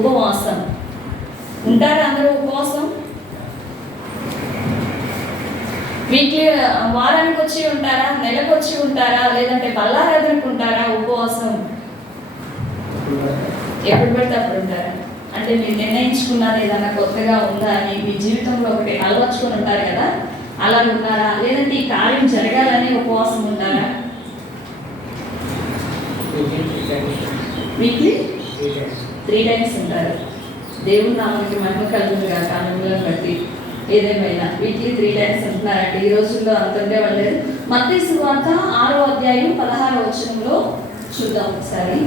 ఉపవాసం ఉంటారా? అందరూ ఉపవాసం వీక్లీ వారానికి వచ్చి ఉంటారా? నెలకు వచ్చి ఉంటారా? లేదంటే బల్లారాధనకు ఉంటారా? ఉపవాసం ఎప్పుడు పడితే అప్పుడు ఉంటారా? అంటే మీరు నిర్ణయించుకున్నారు ఏదన్నా కొత్తగా ఉందా అని మీ జీవితంలో ఒకటి అలవర్చుకొని ఉంటారు కదా, అలా ఉన్నారా? లేదంటే ఈ కార్యం జరగాలని ఉపవాసం ఉంటారా? వీక్లీ 3 times ఉంటారు. దేవుని నామానికి మహిమ కలుగునుగా కాలంలో బట్టి ఏదేమైనా వీక్లీ 3 times ఉంటున్నారంటే ఈ రోజుల్లో అంత ఉండేవాళ్ళేది. మత్తయి సువార్త 6వ అధ్యాయం 16వ వచనంలో చూద్దాం ఒకసారి.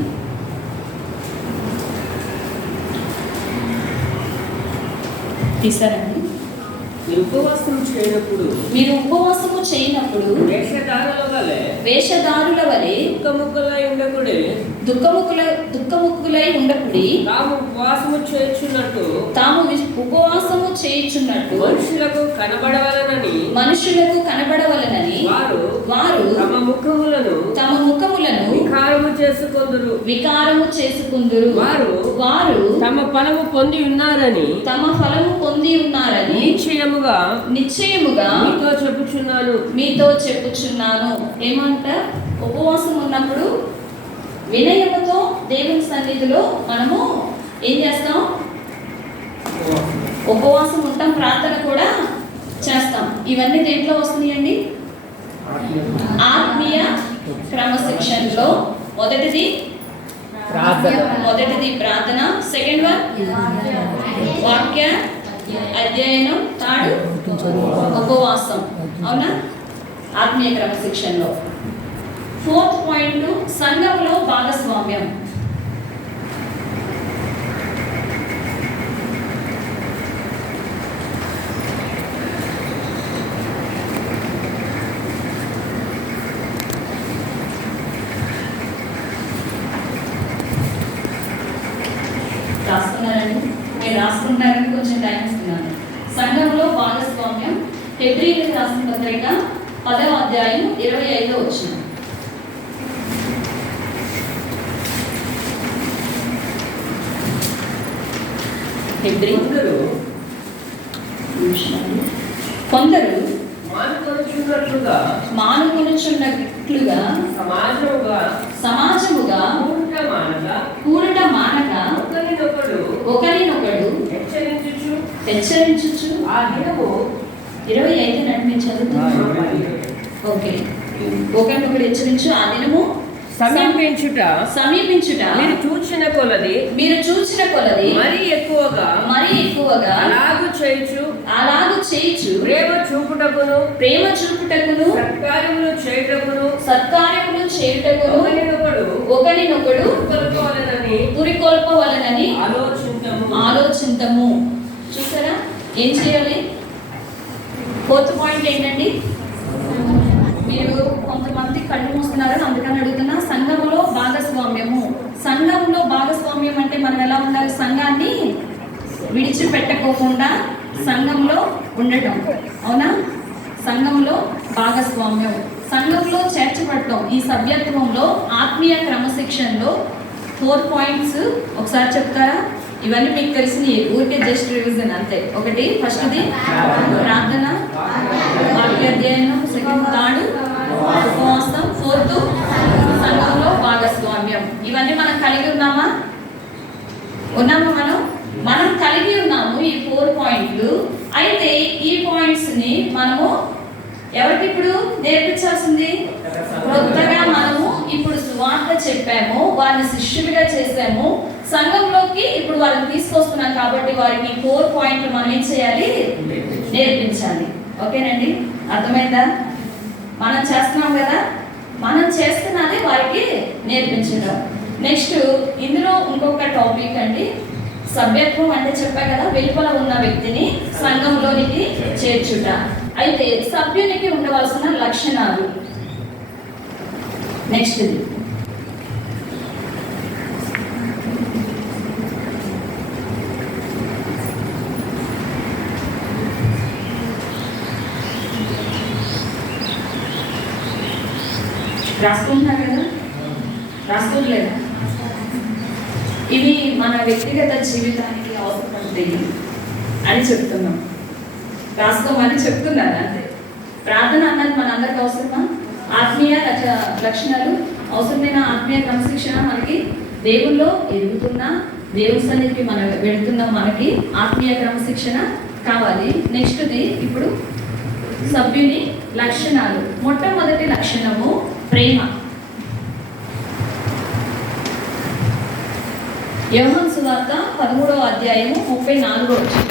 తీసారండి. మీరు ఉపవాసము చేయనప్పుడు వేషధారుల వలె దుఃఖముఖులై ఉండకుడి. తాము ఉపవాసము చేయుచున్నట్టు మనుషులకు కనబడవలనని వారు తమ ముఖములను వికారము చేసుకొందురు. వారు తమ ఫలము పొంది ఉన్నారని నిశ్చయముగా మీతో చెప్పుచున్నాను. ఏమంట? ఉపవాసం ఉన్నప్పుడు వినయముతో దేవుని సన్నిధిలో మనము ఏం చేస్తాం? ఉపవాసం ఉంటాం, ప్రార్థన కూడా చేస్తాం. ఇవన్నీ దేంట్లో వస్తున్నాయండి? ఆత్మీయ క్రమశిక్షణలో మొదటిది ప్రార్థన, సెకండ్ వన్ వాక్య అధ్యయనం, థర్డ్ ఉపవాసం. అవునా? ఆత్మీయ క్రమశిక్షణలో. 4th పాయింట్ సంఘంలో భాగస్వామ్యం. రాసుకున్నారండి? మీరు రాసుకుంటారని కొంచెం టైం ఇస్తున్నాను. సంఘంలో భాగస్వామ్యం. హెబ్రీయులకు రాసిన పత్రిక 10వ అధ్యాయం 25వ వచనం. కొందరు మానుకొనుచున్నట్లుగా సమాజముగా కూడట మానక ఒకరినొకడు హెచ్చరించుచు. ఆ దినము 25 నేను చదువుతున్నాను. ఓకే. ఒకరినొకడు హెచ్చరించు. ఆ దినము సమీపించుట మీరు చూచిన కొలది మరీ ఎక్కువగా అలాగు చేయుచు ప్రేమ చూపుటకును సత్కార్యములు చేయుటకును ఒకరినొకడు పురికొల్పవలనని ఆలోచింతము. చూసారా ఏం చేయాలి? 4th పాయింట్ ఏంటండి? మీరు కొంతమంది కళ్ళు మూస్తున్నారని అందుకని అడుగుతున్నా. సంఘంలో భాగస్వామ్యము. సంఘంలో భాగస్వామ్యం అంటే మనం ఎలా ఉండాలి? సంఘాన్ని విడిచిపెట్టకోకుండా సంఘంలో ఉండటం. అవునా? సంఘంలో భాగస్వామ్యం, సంఘంలో చేర్చబడటం. ఈ సభ్యత్వంలో ఆత్మీయ క్రమశిక్షణలో 4 పాయింట్స్ ఒకసారి చెప్తారా? ఇవన్నీ మీకు తెలిసినవి, ఊరికే జస్ట్ రివిజన్ అంతే. ఒకటి ఫస్ట్ది ప్రార్థన, వాక్య అధ్యయనం, సెకండ్ థర్డ్ ఉపవాసం, 4th సంఘంలో భాగస్వామ్యం. ఇవన్నీ మనం కలిగి ఉన్నామా? మనం కలిగి ఉన్నాము ఈ 4 పాయింట్లు. అయితే ఈ పాయింట్స్ ని మనము ఎవరికి ఇప్పుడు నేర్పించాల్సింది? కొత్తగా మనము ఇప్పుడు సువార్త చెప్పాము, వారిని శిష్యులుగా చేసాము, సంఘంలోకి ఇప్పుడు వారిని తీసుకొస్తున్నాం. కాబట్టి వారికి 4 పాయింట్లు మనం ఏం చేయాలి? నేర్పించాలి. ఓకేనండి? అర్థమైందా? మనం చేస్తున్నాం కదా, మనం చేస్తున్నది వారికి నేర్పించడం. నెక్స్ట్ ఇందులో ఇంకొక టాపిక్ అండి, సభ్యత్వం అంటే చెప్పా కదా, వెలుపల ఉన్న వ్యక్తిని సంఘంలోనికి చేర్చుట. అయితే సభ్యునికి ఉండవలసిన లక్షణాలు. నెక్స్ట్ రాసుకుంటున్నారు కదా, రాసుకోవట్లేదా? ఇవి మన వ్యక్తిగత జీవితానికి అవసరపడతాయి అని చెప్తున్నాం. రాసుకోమని చెప్తున్నారు అంతే. ప్రార్థన అన్నది మన అందరికి అవసరమా? ఆత్మీయ లక్షణాలు అవసరమైన ఆత్మీయ క్రమశిక్షణ మనకి దేవుల్లో ఎదుగుతున్నా, దేవుని సన్నిధికి మనం వెళుతున్నా, మనకి ఆత్మీయ క్రమశిక్షణ కావాలి. నెక్స్ట్ది ఇప్పుడు సభ్యుని లక్షణాలు. మొట్టమొదటి లక్షణము ప్రేమ. యోహాను సువార్త 13వ అధ్యాయము 34వ వచనం.